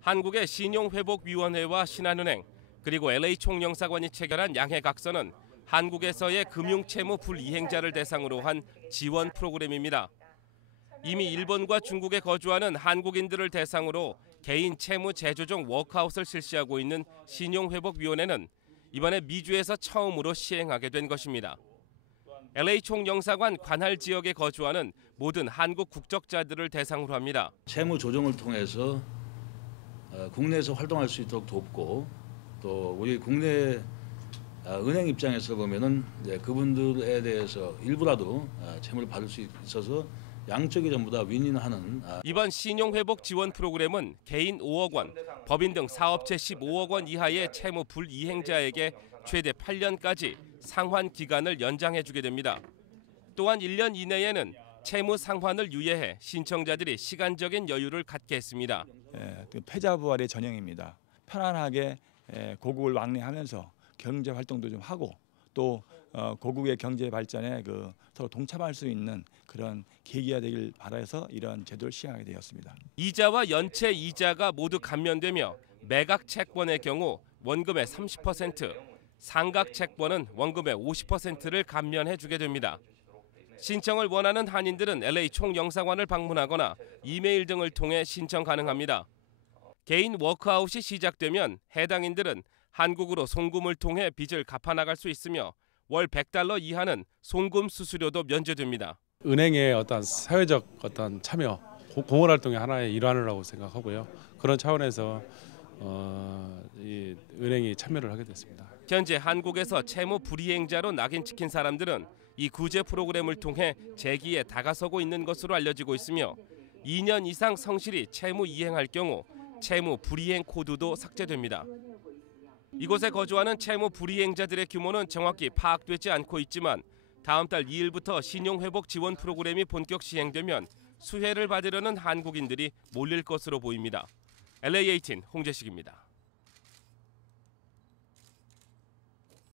한국의 신용회복위원회와 신한은행 그리고 LA 총영사관이 체결한 양해각서는 한국에서의 금융채무 불이행자를 대상으로 한 지원 프로그램입니다. 이미 일본과 중국에 거주하는 한국인들을 대상으로 개인 채무 재조정 워크아웃을 실시하고 있는 신용회복위원회는 이번에 미주에서 처음으로 시행하게 된 것입니다. LA 총영사관 관할 지역에 거주하는 모든 한국 국적자들을 대상으로 합니다. 채무 조정을 통해서 어, 국내에서 활동할 수 있도록 돕고 또 우리 국내 어, 은행 입장에서 보면은 이제 그분들에 대해서 일부라도 어, 채무를 받을 수 있어서 양쪽이 전부 다 윈윈하는 아, 이번 신용 회복 지원 프로그램은 개인 5억 원, 법인 등 사업체 15억 원 이하의 채무 불이행자에게 최대 8년까지 상환 기간을 연장해 주게 됩니다. 또한 1년 이내에는 채무 상환을 유예해 신청자들이 시간적인 여유를 갖게 했습니다. 예, 그 패자 부활의 전형입니다. 편안하게 예, 고국을 왕래하면서 경제 활동도 좀 하고 또 어, 고국의 경제 발전에 그 서로 동참할 수 있는 그런 계기가 되길 바라서 이런 제도를 시행하게 되었습니다. 이자와 연체 이자가 모두 감면되며 매각 채권의 경우 원금의 30%, 상각 채권은 원금의 50%를 감면해 주게 됩니다. 신청을 원하는 한인들은 LA 총영사관을 방문하거나 이메일 등을 통해 신청 가능합니다. 개인 워크아웃이 시작되면 해당인들은 한국으로 송금을 통해 빚을 갚아 나갈 수 있으며 월 100달러 이하는 송금 수수료도 면제됩니다. 은행의 어떤 사회적 어떤 참여, 고- 공헌 활동의 하나의 일환이라고 생각하고요. 그런 차원에서 어, 이 은행이 참여를 하게 됐습니다. 현재 한국에서 채무 불이행자로 낙인 찍힌 사람들은 이 구제 프로그램을 통해 재기에 다가서고 있는 것으로 알려지고 있으며 2년 이상 성실히 채무 이행할 경우 채무 불이행 코드도 삭제됩니다. 이곳에 거주하는 채무 불이행자들의 규모는 정확히 파악되지 않고 있지만 다음 달 2일부터 신용회복 지원 프로그램이 본격 시행되면 수혜를 받으려는 한국인들이 몰릴 것으로 보입니다. LA18 홍재식입니다.